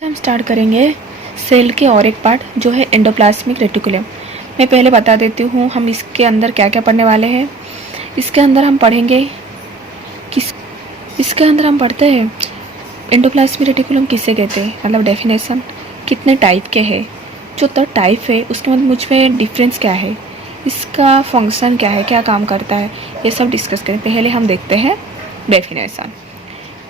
हम स्टार्ट करेंगे सेल के और एक पार्ट जो है एंडोप्लाज्मिक रेटिकुलम। मैं पहले बता देती हूँ हम इसके अंदर क्या क्या पढ़ने वाले हैं। इसके अंदर हम पढ़ेंगे इसके अंदर हम पढ़ते हैं एंडोप्लाज्मिक रेटिकुलम किसे कहते हैं, मतलब डेफिनेशन, कितने टाइप के हैं, जो तो टाइप है उसके मतलब मुझ में डिफरेंस क्या है, इसका फंक्शन क्या है, क्या काम करता है, ये सब डिस्कस करें। पहले हम देखते हैं definition.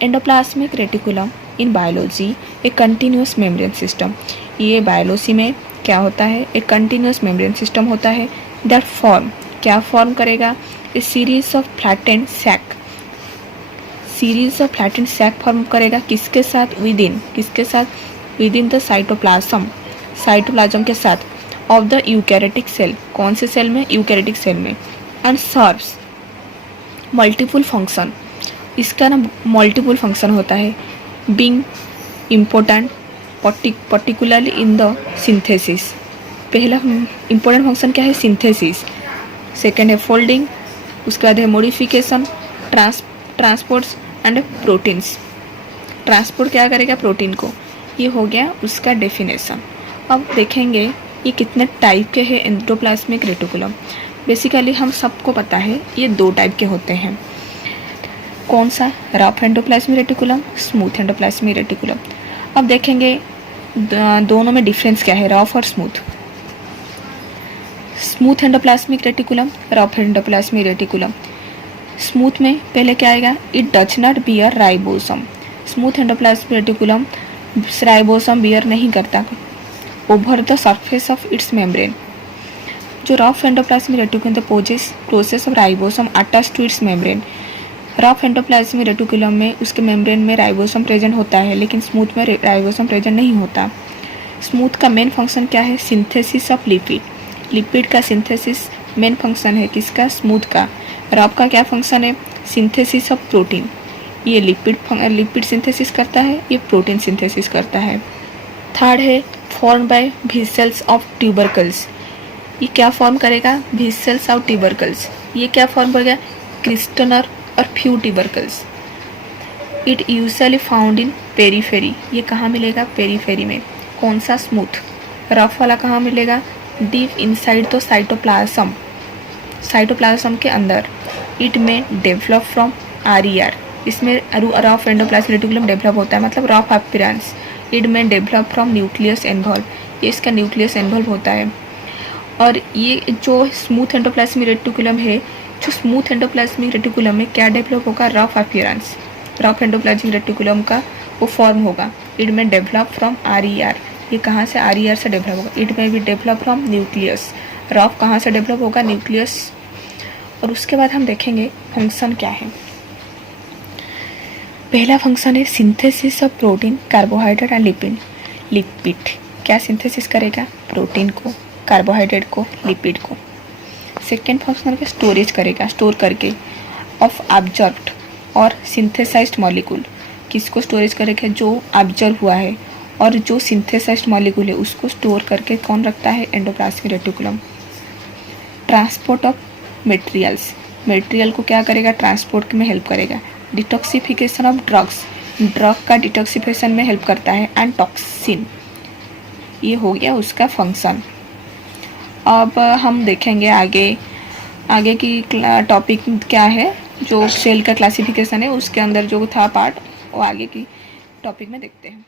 Endoplasmic reticulum in biology एक कंटिन्यूस मेम्ब्रेन सिस्टम। ये बायोलॉजी में क्या होता है, एक कंटिन्यूस मेम्ब्रेन सिस्टम होता है दैट फॉर्म, क्या फॉर्म करेगा, a series of flattened sac form करेगा। किसके साथ, विद इन द साइटोप्लाज्म के साथ ऑफ द यूकैरियोटिक सेल। कौन से सेल में, यूकैरियोटिक सेल में। एंड सर्व्स मल्टीपल फंक्शन, इसका ना मल्टीपल फंक्शन होता है। Being important particularly in the synthesis. पहला इम्पोर्टेंट फंक्शन क्या है, सिंथेसिस। सेकेंड है फोल्डिंग, उसके बाद है modification, transports and proteins. Transport क्या करेगा, प्रोटीन को। ये हो गया उसका डेफिनेशन। अब देखेंगे ये कितने टाइप के हैं एंडोप्लाज्मिक रेटिकुलम। बेसिकली हम सबको पता है ये दो टाइप के होते हैं। कौन सा, rough endoplasmic reticulum, smooth endoplasmic reticulum. अब देखेंगे दोनों में डिफरेंस क्या है, रफ और smooth. Smooth endoplasmic reticulum, rough endoplasmic reticulum. Smooth में पहले क्या आएगा, it does not bear राइबोसम। Smooth endoplasmic reticulum राइबोसम beer नहीं करता over the surface of its membrane. जो rough endoplasmic reticulum the process of राइबोसम attach to it's membrane. Rough endoplasmic reticulum में उसके membrane में राइबोसोम प्रेजेंट होता है, लेकिन स्मूथ में राइबोसोम प्रेजेंट नहीं होता। स्मूथ का मेन फंक्शन क्या है, सिंथेसिस ऑफ लिपिड। लिपिड का सिंथेसिस मेन फंक्शन है किसका, स्मूथ का। रफ का क्या फंक्शन है, सिंथेसिस ऑफ प्रोटीन। ये लिपिड सिंथेसिस करता है, ये प्रोटीन सिंथेसिस करता है। थर्ड है form by vessels of tubercles. ये क्या फॉर्म करेगा, विसेल्स ऑफ ट्यूबरकल्स। ये क्या फॉर्म करेगा, क्रिस्टनर और few tubercles. It usually found in periphery. ये कहाँ मिलेगा, पेरीफेरी में। कौन सा, स्मूथ। रफ वाला कहाँ मिलेगा, deep inside the cytoplasm, cytoplasm के अंदर। इट में डेवलप फ्रॉम RER। इसमें रफ एंडोप्लाज्मिक रेटिकुलम डेवलप होता है, मतलब रफ अपीयरेंस। इट में डेवलप फ्रॉम न्यूक्लियस इन्वॉल्व, ये इसका न्यूक्लियस इन्वॉल्व होता है। और ये जो स्मूथ एंडोप्लाज्मिक रेटिकुलम है, जो स्मूथ एंडोप्लाज्मिक रेटिकुलम में क्या डेवलप होगा, rough appearance. Rough endoplasmic reticulum का वो फॉर्म होगा। इट में डेवलप फ्रॉम RER। ये कहाँ से, RER से डेवलप होगा। इट में भी डेवलप फ्रॉम न्यूक्लियस। रफ कहाँ से डेवलप होगा, न्यूक्लियस। और उसके बाद हम देखेंगे फंक्शन क्या है। पहला फंक्शन है synthesis of protein, carbohydrate and lipid. Lipid क्या सिंथेसिस करेगा, प्रोटीन को, कार्बोहाइड्रेट को, लिपिड को। सेकेंड फंक्शन है स्टोरेज करेगा, स्टोर करके, ऑफ ऑब्जर्व्ड और सिंथेसाइज्ड मॉलिक्यूल। किसको स्टोरेज करेगा, जो ऑब्जर्व हुआ है और जो सिंथेसाइज्ड मॉलिक्यूल है उसको स्टोर करके कौन रखता है, endoplasmic reticulum. Transport of materials, material को क्या करेगा, ट्रांसपोर्ट में हेल्प करेगा। डिटॉक्सिफिकेशन ऑफ ड्रग्स, ड्रग का डिटॉक्सिफिकेशन में हेल्प करता है। एंड टॉक्सिन, ये हो गया उसका फंक्शन। अब हम देखेंगे आगे की टॉपिक क्या है, जो सेल का क्लासिफिकेशन है उसके अंदर जो था पार्ट, वो आगे की टॉपिक में देखते हैं।